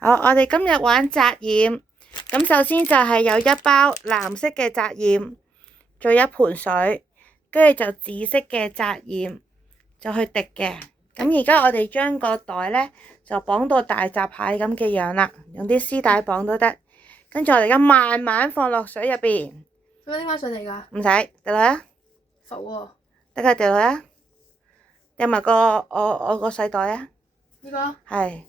好，我哋今日玩紮染。咁首先就係有一包藍色嘅紮染，做一盆水，跟住就紫色嘅紮染，就去滴嘅。咁而家我哋將個袋呢，就綁到大閘蟹咁嘅樣啦，用啲絲帶綁都得。跟住我哋而家慢慢放落水入邊。咁樣拎翻上嚟㗎？唔使，掉落去。浮喎。得㗎，掉落去。掉埋我個細袋啊。呢個？係。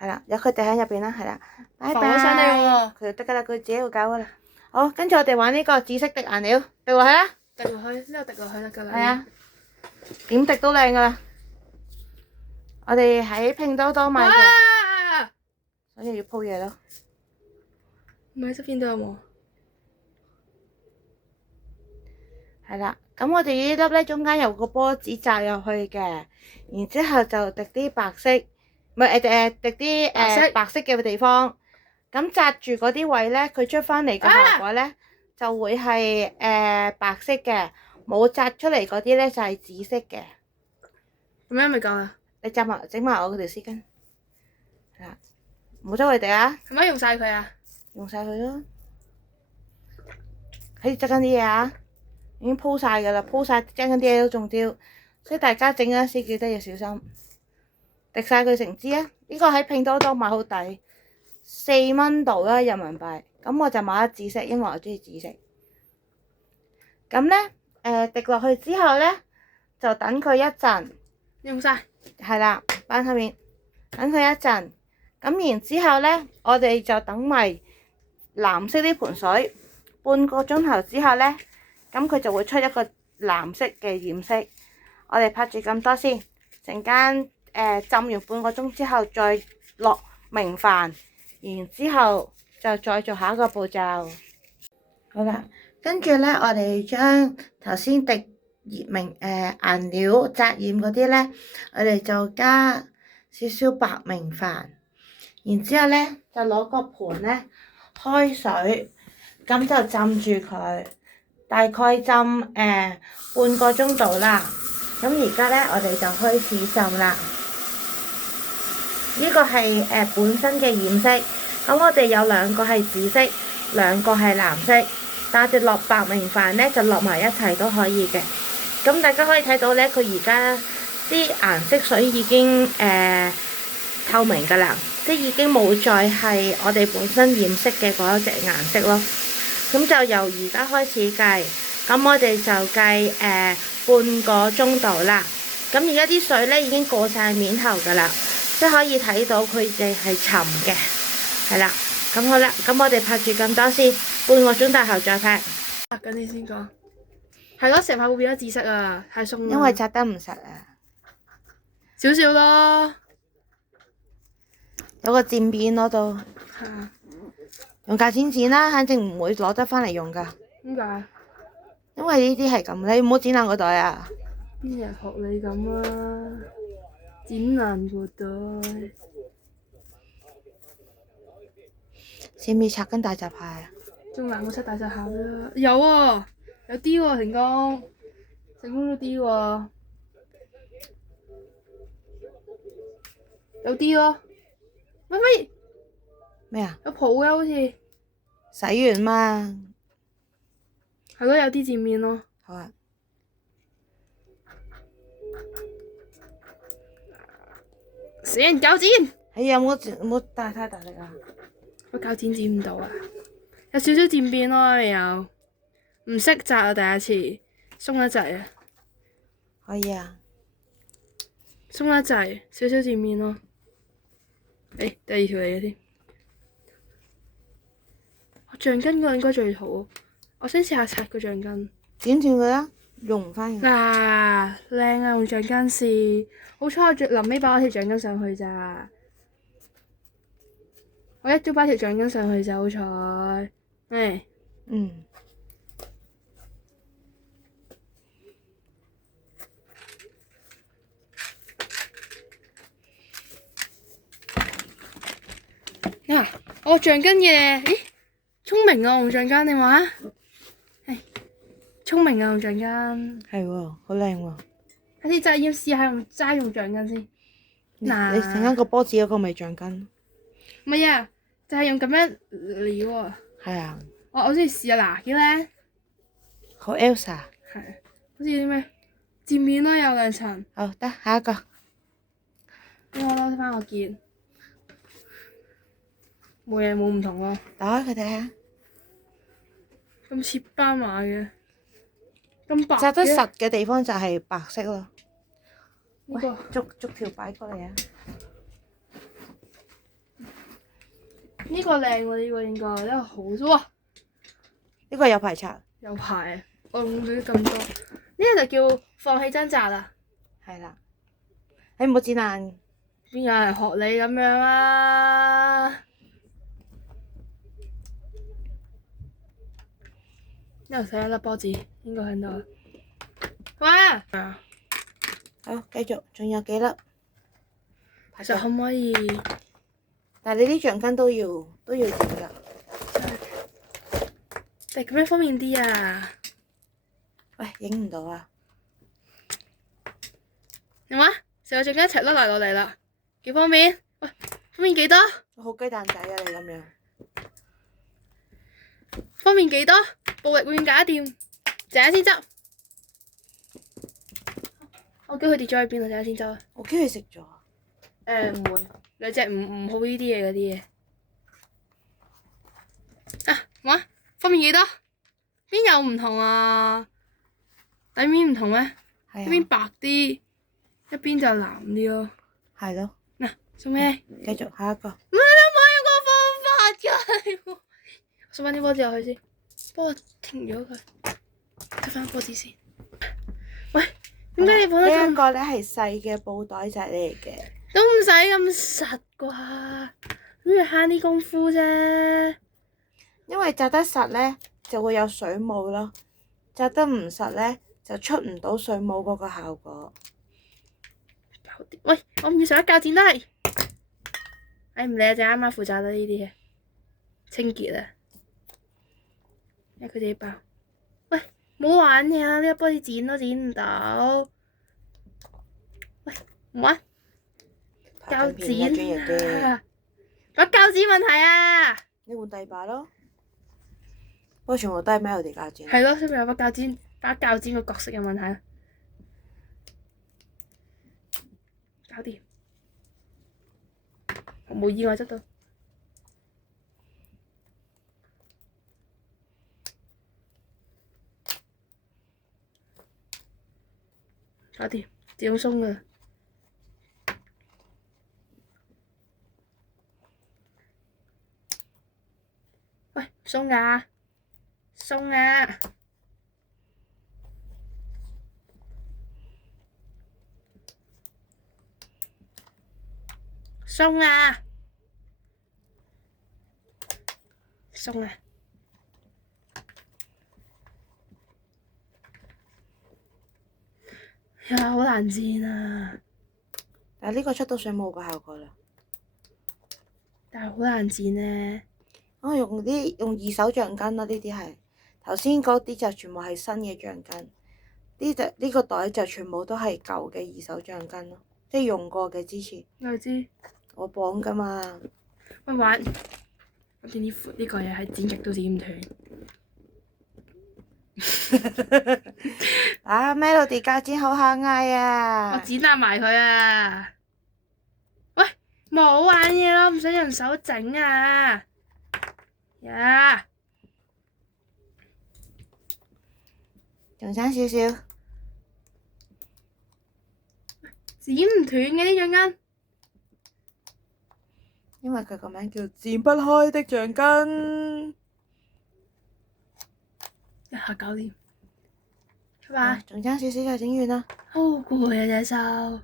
係啦，有佢哋喺入邊啦，係啦，拜拜。浮咗上嚟喎。佢就得㗎啦，佢自己會搞㗎啦。好，跟住我哋玩呢個紫色滴顏料，滴落去啦。滴落去，呢個滴落去得㗎啦。係啊，點滴都靚㗎啦。我哋喺拼多多買嘅，哇！所以要鋪嘢咯。唔係側邊都有冇？係啦，咁我哋呢粒咧中間有個波子扎入去嘅，然之後就滴啲白色，唔係滴啲白色嘅地方，咁紮住嗰啲位咧，佢出翻嚟嘅效果咧就會係白色嘅，冇紮出嚟嗰啲咧就係紫色嘅。咁樣咪夠啦？你整埋我嗰條絲巾，係啦，唔好周圍滴啊！係咪用晒佢啊？用晒佢咯，喺度執緊啲嘢啊！已經鋪晒㗎啦，鋪晒執緊啲嘢都中招，所以大家整嗰時記得要小心，滴晒佢成支啊！呢個喺拼多多買好抵，4蚊度啦人民幣。咁我就買咗紫色，因為我中意紫色。咁咧滴落去之後咧，就等佢一陣。用晒。係啦，擺喺面，等佢一陣。咁然之後咧，我哋就等埋藍色呢盆水，半個鐘頭之後咧，咁佢就會出一個藍色嘅染色。我哋拍住咁多先，陣間浸完半個鐘之後再落明礬，然之後就再做下一個步驟。好啦，跟住咧，我哋將頭先滴顏料紮染嗰啲咧，我哋就加少少白明礬，然之後咧就攞個盤咧開水，咁就浸住佢，大概浸半個鐘度啦。咁而家咧我哋就開始浸啦。呢個係本身嘅染色，咁我哋有兩個係紫色，兩個係藍色，但係我哋落白明礬咧就落埋一齊都可以嘅。咁大家可以睇到咧，佢而家啲顏色水已經透明㗎啦，即係已經冇再係我哋本身染色嘅嗰一隻顏色咯。咁就由而家開始計，咁我哋就計半個鐘度啦。咁而家啲水咧已經過晒面頭㗎啦，即係可以睇到佢哋係沉嘅，係啦。咁好啦，咁我哋拍住咁多先，半個鐘頭後再拍。緊你先講。係咯，成塊會變咗紫色啊，太鬆啦。因為紮得唔實啊。少少咯。有個漸變嗰度。係啊。用鉸剪剪啦，肯定唔會攞得返嚟用㗎。點解？因為呢啲係咁，你唔好剪爛個袋啊！邊人學你咁啊？剪爛個袋。似唔似拆緊大閘蟹啊？仲難過出大隻蟹啦！有喎，有啲喎，成功咗啲喎，有啲咯。喂！咩啊？有泡嘅好似。洗完嘛。係咯，有啲漸面咯。好啊。死人鉸剪！係啊，冇大太大力啊！個鉸剪剪唔到啊！有少少漸變咯，又唔識紮啊，第一次鬆得滯啊！可以啊。鬆得滯，少少漸變咯。第二條嚟嘅添。橡筋嗰個應該最好，我想試下拆個橡筋。剪斷佢啦，用唔返嘅。嗱，靚啊！用橡筋試，好彩我臨尾擺咗條橡筋上去咋，我一早擺條橡筋上去就好彩。嗯。嗱，我橡筋嘅，咦，聰明啊！用橡筋你話？聰明啊！用橡筋。係喎，好靚喎。下次紮染試下齋用橡筋先。嗱你陣間個波子嗰個咪橡筋？唔係啊，就係用咁樣料啊。係啊，我先試下嗱，見咧，好 Elsa。係好似啲咩漸面咯，有2層。好，得下一個。咁我攞翻我件，冇嘢冇唔同咯。打開佢睇下。咁似斑馬嘅，咁白紮得嘅。實嘅地方就係白色咯。呢個逐條擺過嚟啊！呢個靚喎，呢個應該呢個好哇，呢個有排拆。有排啊！我用咗咁多，呢個就叫放棄掙扎啦。係啦。你唔好剪爛。邊有人學你咁樣啊？呢度睇下粒波子，應該喺度。哇！好，繼續，仲有幾粒？其實可唔可以？但係你啲橡筋都要剪㗎。但係咁樣方便啲啊！喂，影唔到啊！係嘛？成個橡筋一齊甩嚟落嚟啦，幾方便？喂，方便幾多？好雞蛋仔啊！你咁樣。方便幾多？暴力永遠搞掂，陣間先執。我叫佢跌咗去邊啊？陣間先執啊！我驚佢食咗。唔會，兩隻唔好呢啲嘢嗰啲嘢。啊，哇！方便幾多？邊有唔同啊？底面唔同咩？係啊。一邊白啲，一邊就藍啲咯。係咯。嗱，送咩？繼續下一個。唔係你冇用個方法㗎！送翻啲波子落去先，幫我停咗佢，執翻波子先。喂，點解你放得呢一咁？個咧係細嘅布袋仔嚟嘅。都唔使咁實啩，諗住慳啲功夫啫。因為紮得實咧就會有水母咯，紮得唔實咧就出唔到水母嗰個效果。搞掂！喂，我唔要上一鉸剪都係。唔理啊，就啱啱負責啦呢啲嘢，清潔啊，因為佢自己包。喂，冇玩嘢啦，呢一波啲剪都剪唔到。喂，唔玩。鉸剪啊！把鉸剪問題啊！你換第二把咯，不過全部都係 Melody 鉸剪。係咯，係咪有把鉸剪個角色有問題啊？搞掂，我冇意外執到。搞掂，自動鬆㗎。喂，鬆㗎，鬆啊！鬆啊！鬆啊！呀，好難剪啊！但係呢個出到水母個效果啦。但係好難剪呢。我用二手橡筋啦，呢啲係頭先嗰啲就全部係新嘅橡筋，呢個袋就全部都係舊嘅二手橡筋咯，即係用過嘅之前。我知。我綁㗎嘛。喂，玩，我見呢個嘢係剪極都剪唔斷。啊 Melody 鉸剪好可愛啊！我剪爛埋佢啊！喂，冇玩嘢咯，唔想人手整啊！呀，仲差少少。剪唔斷嘅呢橡筋。因為佢個名叫剪不開的橡筋。一下搞掂，拜拜。仲差少少就整完啦。好攰啊隻手，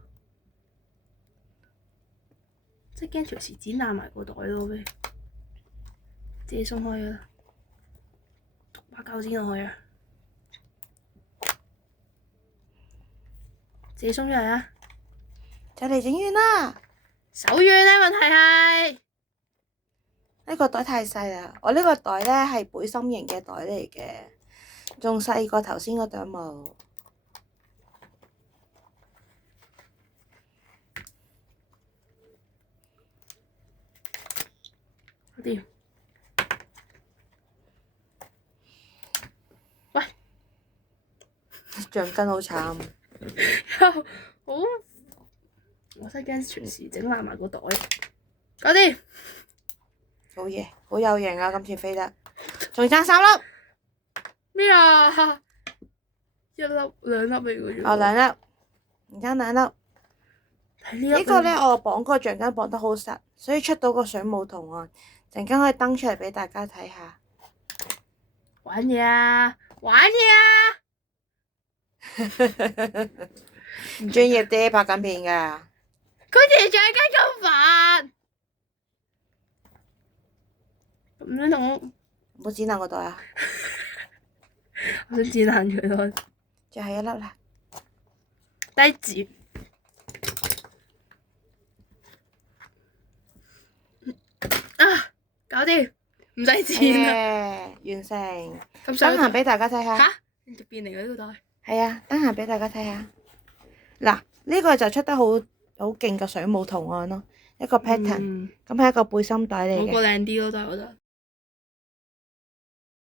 即係驚隨時剪爛埋個袋咯咩？自己鬆開咗啦，篤把鉸剪落去啊！自己鬆出嚟啊！就嚟整完啦。手軟咧，問題係呢個袋太細啦，我呢個袋咧係背心型嘅袋嚟嘅，仲細過頭先嗰頂帽。掂。喂，橡筋好慘。好，我真係驚隨時整爛埋個袋。搞掂。好嘢，好有型啊！今次飛得，仲爭3粒。咩啊？一粒兩粒嚟嘅啫喎。哦，2粒，唔爭2粒。睇呢呢個咧，我綁個橡筋綁得好實，所以出到個水母圖案，陣間可以登出嚟俾大家睇下。玩嘢啊！玩嘢啊！專業啲拍緊片㗎。佢哋橡筋咁煩，咁樣同唔好剪爛個袋啊！我想剪爛佢咯。最後1粒啦。低剪。啊！搞掂，唔使剪啦。完成。咁登閒俾大家睇下。嚇？入邊嚟嘅呢個袋。係啊，登閒俾大家睇下。嗱，呢個就出得好勁嘅水母圖案咯，一個 pattern。咁係一個背心袋嚟嘅。嗰個靚啲咯，但係我覺得。